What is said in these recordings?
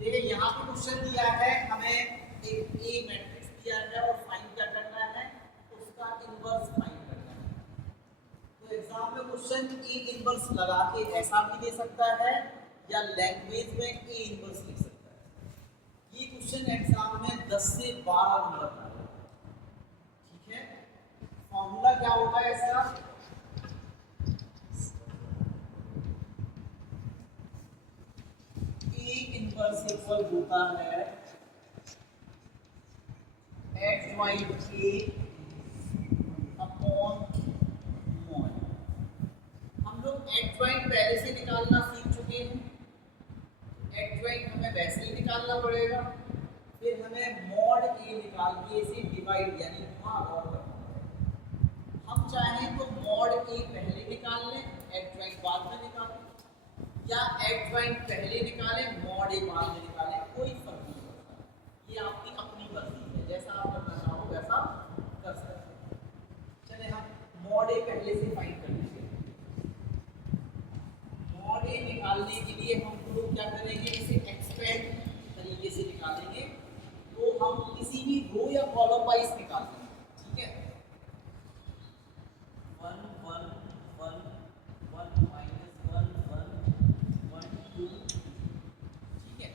देखिए यहाँ पे क्वेश्चन दिया है हमें एक ए मैट्रिक्स दिया है और फाइंड क्या करना है, उसका इनवर्स फाइंड करना है। तो एग्जाम में क्वेश्चन ए इनवर्स लगा के ऐसा भी दे सकता है या लैंग्वेज में ए इनवर्स लिख सकता है। ये क्वेश्चन एग्जाम में 10 से 12 नंबर का है। ठीक है, फॉर्मूला क्या होगा इसका, ए इनवर्स इक्वल होता है एक्स वाई के अपॉन मॉड। हम लोग एक्स वाई पहले से निकालना सीख चुके हैं, एक्स वाई हमें वैसे ही निकालना पड़ेगा। फिर हमें मॉड ए निकाल के इसे डिवाइड यानी भाग और करना। हम चाहें तो मॉड ए पहले निकाल लें, एक्स वाई बाद में निकालें, या एक्स वाई पहले निकालें मॉड ए बाद में निकालें, कोई फर्क नहीं पड़ता। ये आपकी अपनी मर्जी है, जैसा आप करना चाहो वैसा कर सकते हैं। चले हम मॉड ए पहले से फाइंड कर लीजिए। मॉड ए निकालने के लिए हम लोग क्या करेंगे, इसे एक्सपेंड तरीके से निकालेंगे। तो हम किसी भी रो या कॉलम वाइज निकालेंगे। ठीक है, 1 1 1 1 -1 1 1 2। ठीक है,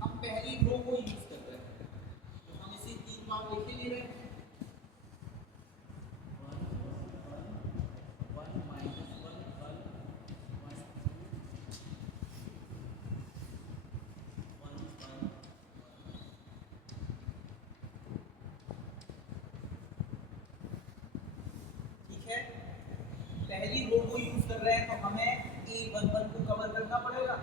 हम पहली रो को यूज कर रहे हैं तो हम इसे 3 बार लिख ले रहे हैं। 1 1 1 -1 1 1 2 1 1। ठीक है, पहली रो को यूज कर रहे हैं तो हमें A11 को कवर करना पड़ेगा।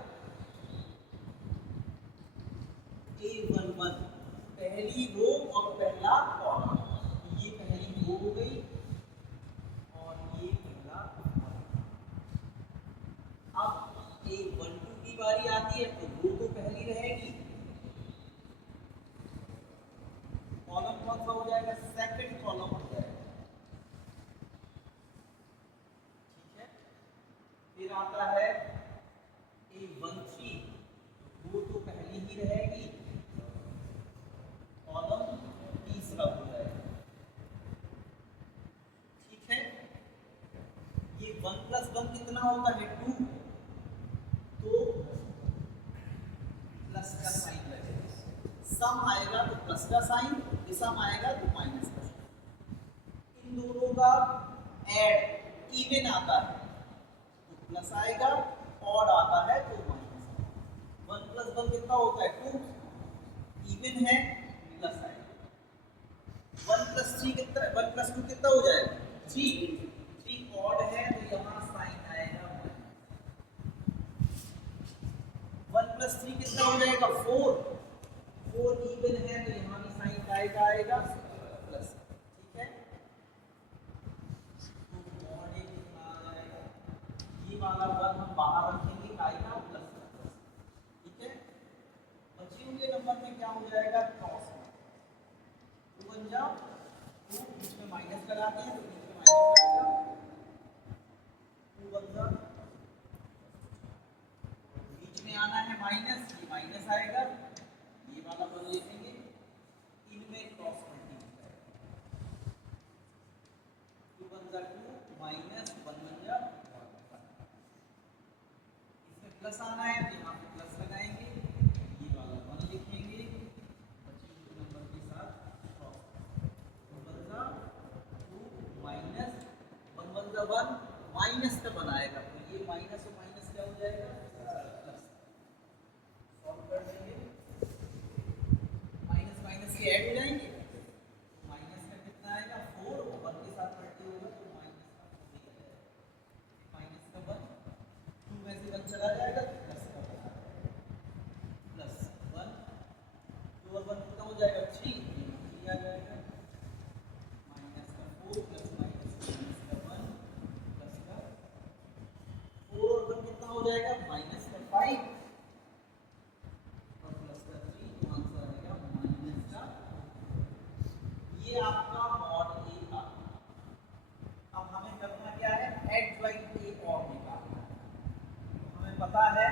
A11 पहली रो और पहला कॉलम, ये पहली रो हो गई और ये पहला कॉलम। अब A12 की बारी आती है तो रो तो पहली रहेगी, कॉलम कौन सा हो जाएगा, सेकंड कॉलम हो जाएगा। ठीक है, फिर आता है A13, वो तो पहली ही रहेगी, कॉलम तीसरा हो जाएगा। ठीक है, ये 1 + 1 कितना होता है 2, तो प्लस का साइन लगेगा। सम आएगा तो प्लस का साइन, विषम आएगा तो माइनस का साइन। इन दोनों का ऐड इवन आता है तो प्लस आएगा, ऑड आता है तो माइनस। 1 + 1 कितना होता है 2, इवन है प्लस आएगा। 1 + 3 कितना, 1 + 2 कितना हो जाएगा 3, 3 ऑड है तो यहाँ साइन आएगा माइनस। 1 + 3 कितना हो जाएगा 4, 4 इवन है तो यहाँ भी साइन आएगा प्लस। ठीक है, तो मॉड ए कितना आ जाएगा, ये वाला 1 हम बाहर रखेंगे, आएगा प्लस। ठीक है, बचे हुए नंबर में क्या हो जाएगा क्रॉस में, 2 बन जाओ 2, बीच में माइनस लगाते हैं तो बीच में माइनस आएगा, 2 बन जाओ, बीच में आना है माइनस, ये माइनस आएगा, ये वाला बन लिखेंगे, इनमें क्रॉस मल्टीप्लाई, 2 बन जा 2 माइनस 1 बन जा 1। इसमें प्लस आना है तो यहाँ पे प्लस लगाएंगे, ये वाला 1 लिखेंगे, बचे हुए नंबर के साथ क्रॉस, 2 बन जा 2 माइनस 1 बन जा 1, माइनस का बनाएगा तो ये माइनस और माइनस क्या हो जाएगा प्लस। सॉल्व कर देंगे, माइनस माइनस के ऐड हो जाएंगे, माइनस का कितना आएगा 4 और 1 के साथ मल्टी होगा तो माइनस का 4 ही आएगा, माइनस का 1, 2 में से 1 चला जाएगा तो प्लस का 1 आ जाएगा, प्लस 1, 2 और 1 कितना हो जाएगा 3, 3 आ जाएगा, माइनस का 4 प्लस माइनस का 1 प्लस का 4 और 1 कितना हो जाएगा माइनस का 5 और प्लस का 3, तो आंसर आएगा माइनस का। ये आपका मॉड ए का। अब हमें करना क्या है, एक्स वाई ए और निकालना है। हमें पता है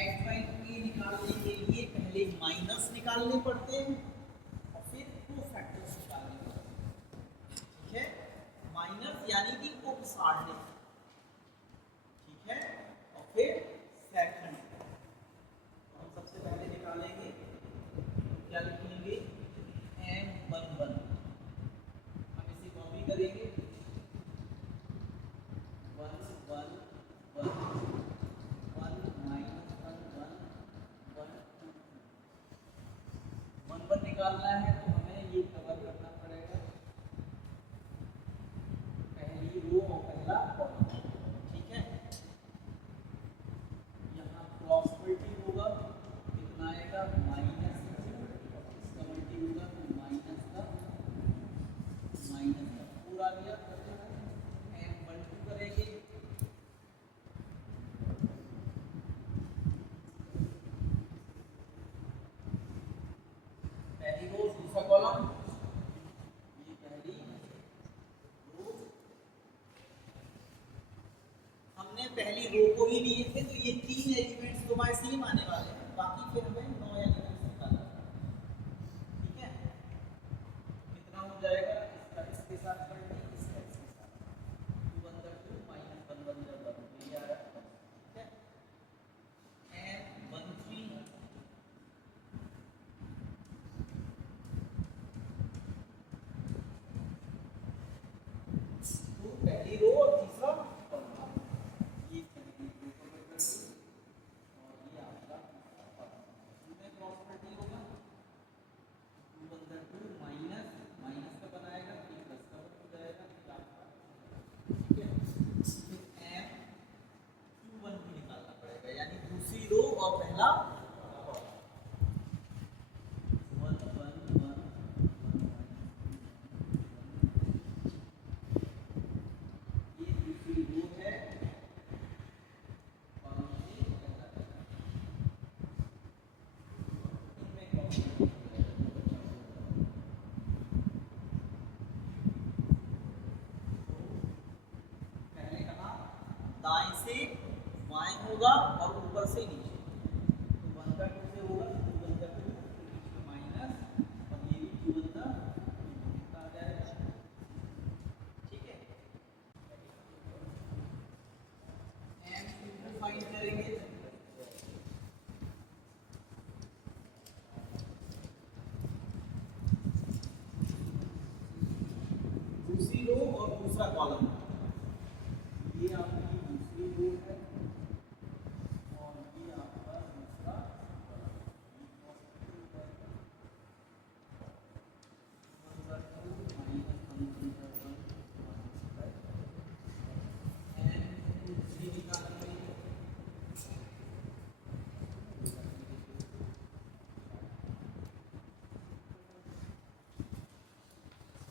एक्स वाई ए निकालने के लिए निकालने पड़ते हैं और फिर टू फैक्टर्स निकालने पड़ते हैं, ठीक है। माइनस यानी कि उप सारणी, ठीक है, और फिर सेकंड। तो हम सबसे पहले निकालेंगे, क्या लिखेंगे, M11, हम इसे कॉपी करेंगे, 1 1 1 1 माइनस 1 1 1 2 1 1 निकालना है तो हमें ये कवर करना पड़ेगा, पहली रो और पहला कॉलम, ठीक है। यहाँ क्रॉस मल्टी होगा, कितना आएगा, माइनस, इसका मल्टी होगा तो माइनस का पूरा गया, M12 करेंगे, पहली रो दूसरा कॉलम, ये पहली रो, हमने पहली रो को ही लिए थे तो ये 3 एलिमेंट्स तो बाय सेम आने वाले हैं, बाकी फिर हमें 9 एलिमेंट्स निकालना है, ठीक है। कितना हो जाएगा, इसका इसके साथ मल्टी, इसका इसके साथ, 2 अंदर 2 माइनस 1 अंदर 1, ये आ रहा है, ठीक है। M13 तो पहली रो और तीसरा कॉलम, ये पहली रो कवर कर दी और ये आपका में क्रॉस मल्टी होगा, 2 अंदर 2 माइनस माइनस का बनाएगा, फिर प्लस का हो जाएगा, फिर आपका, ठीक है। फिर M21 भी निकालना पड़ेगा, यानी दूसरी रो और पहला कॉलम, 1 1 1 ये दूसरी रो है, कॉलम से पहला, इनमें क्रॉस मल्टी हो जाएगा, पहले कहा दाएं से बाएं होगा और ऊपर से नीचे, तो 1 का 2 से होगा, 2 1 का 2, बीच में माइनस और ये भी 2 1 का 2 कितना आ जाएगा, ठीक है। M2 फाइंड करेंगे, दूसरी रो और दूसरा कॉलम, ये आपकी दूसरी रो है और ये आपका दूसरा कॉलम,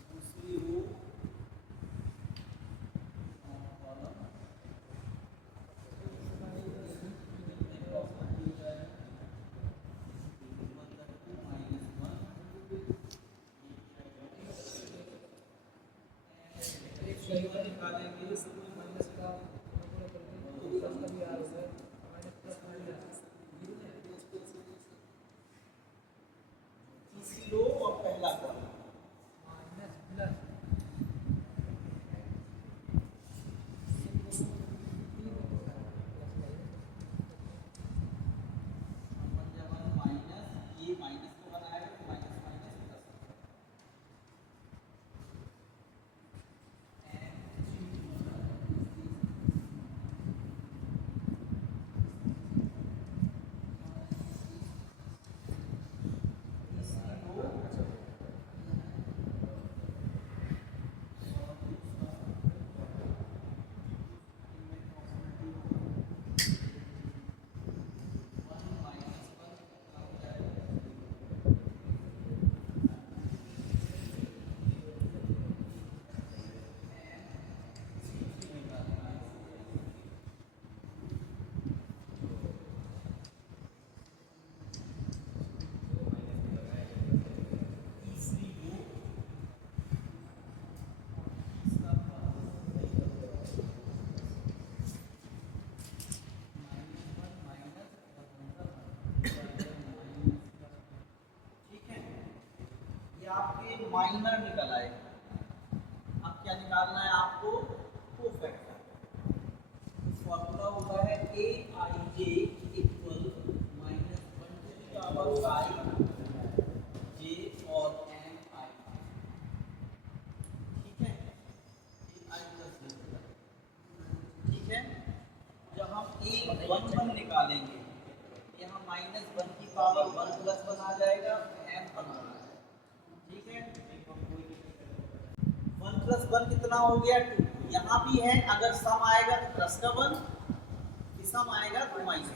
दूसरी रो और कॉलम, निकालेंगे, माइनस का तीसरी रो और पहला कॉलम, माइनस, ये माइनस को बनाएगा तो माइनस माइनस प्लस, माइनर निकल आएगा। अब क्या निकालना है आपको? कोफैक्टर। फॉर्मूला होता है aij equal minus 1 to the power i j और mi। ठीक है, i प्लस j। ठीक है, जब हम a11 निकालेंगे यहाँ माइनस 1 की पावर 1 प्लस 1 आ जाएगा, m बना रहा है। ठीक है, 1 प्लस 1 कितना हो गया? 2। यहाँ भी है, अगर सम आएगा तो प्लस का 1, सम आएगा तो माइनस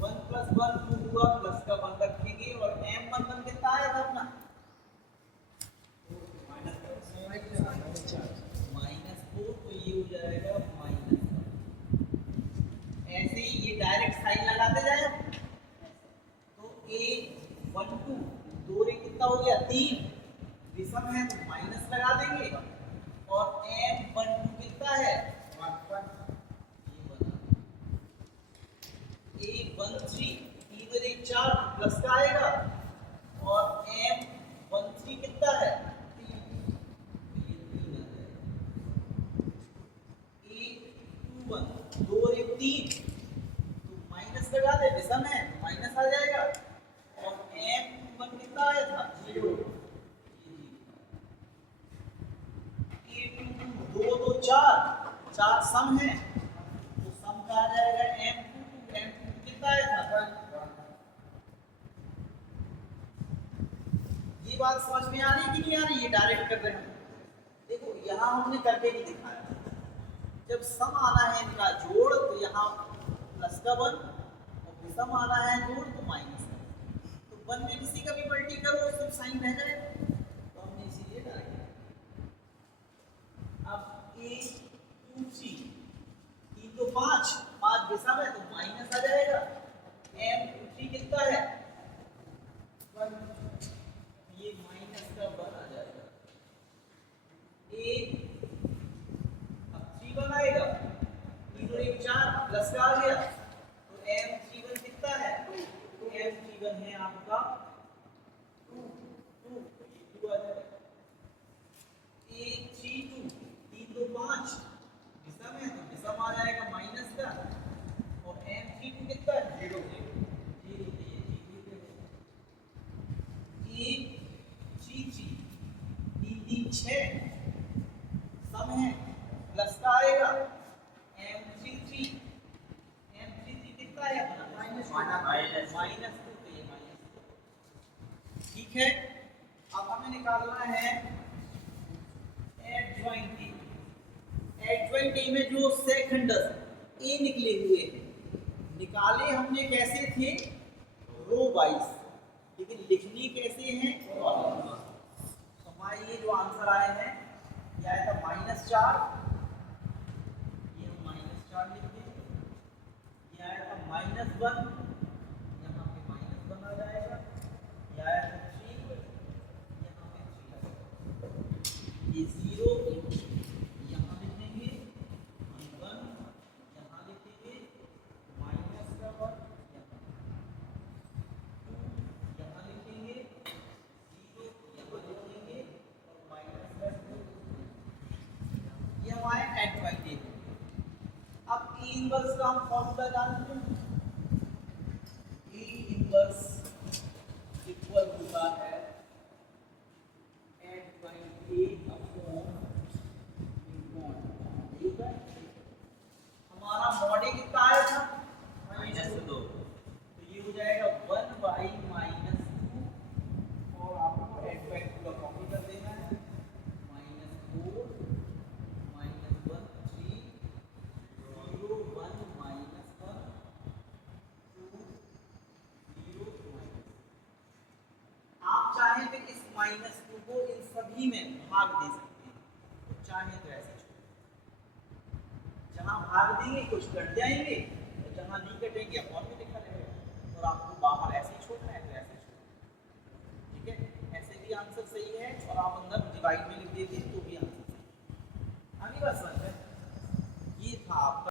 1 प्लस 1 2 हुआ, प्लस का 1 रखेंगे और m11 कितना आया था अपना? -4, तो ये हो जाएगा -1। ऐसे ही ये डायरेक्ट साइन लगाते जाए तो a12 2 रे कितना हो गया? 3। विषम है तो माइनस लगा देंगे और m12 कितना है? 1। a13 3 रे 4 प्लस का आएगा और m13 कितना है? 3। a21 2 रे 3 तो माइनस लगा दे, विषम है माइनस आ जाएगा और m21 कितना आया था? 0। a22 2 2 4 4 सम है तो सम का आ जाएगा m22 कितना आया था? 1। ये बात समझ में आ रही कि नहीं आ रही? ये डायरेक्ट कर रहे हैं। देखो यहाँ हमने करके नहीं दिखाया। जब सम आना है इनका जोड़ तो यहाँ प्लस का 1 और विषम आना है जोड़ तो माइनस का। तो 1 में किसी का भी मल्टी करो सिर्फ साइन रह जाएगा, तो हमने इसीलिए डायरेक्ट। अब a23 3 तो 5 विषम है तो माइनस आ जाएगा। m23 कितना है? 1। ये माइनस का 1 आ जाएगा। अब 3 बनाएगा, 3 और 1 4 प्लस का आ गया तो m31 कितना है? तो m31 है आपका 2 आ जाएगा। a32 3 तो 5 विषम है तो विषम आ जाएगा माइनस का और m32 कितना है? 0। a33 3 3 6 सम है प्लस का आएगा m33 कितना है अपना? -2 तो ये -2। ठीक है, अब हमें निकालना है एडजॉइंट ए। एडजॉइंट ए में जो सेकंडस ए निकले हुए हैं निकाले हमने कैसे थे? रो वाइज, लेकिन लिखनी कैसे हैं? हमारे ये जो आंसर आए हैं ये आया था -4, ये हम -4 लिख देंगे। ये आया था -1, यहाँ पे -1 आ जाएगा। ये आया था 3, यहाँ पे 3 आएगा। ये 0 यहाँ लिखेंगे, 1 यहाँ लिखेंगे, माइनस का 1 यहाँ लिखेंगे, 0 यहाँ लिखेंगे और माइनस का 2। ये हमारे एडजॉइंट ए। अब E इनवर्स का हम फॉर्मूला जानते हैं। E इनवर्स इक्वल होता है एडजॉइंट ए अपॉन मॉड। ठीक है, हमारा मॉड ए कितना आया था? -2, तो ये हो जाएगा 1/-2 और आपको एडजॉइंट का कॉपी कर देना है। -4 -1 3 0 1 -1 2 0 आप चाहें तो इस -2 को इन सभी में भाग दे सकते हैं, तो चाहे तो ऐसे जहां भाग देंगे कुछ कट जाएंगे और जहां नहीं कटेंगे अपॉन में लिखा रहेगा और आपको बाहर ऐसे ही छोड़ना है तो ऐसे छोड़ना। ठीक है, ऐसे भी आंसर सही है और आप अंदर डिवाइड में लिख देते हैं तो भी आंसर सही है। आगे बात समझ में, ये था आपका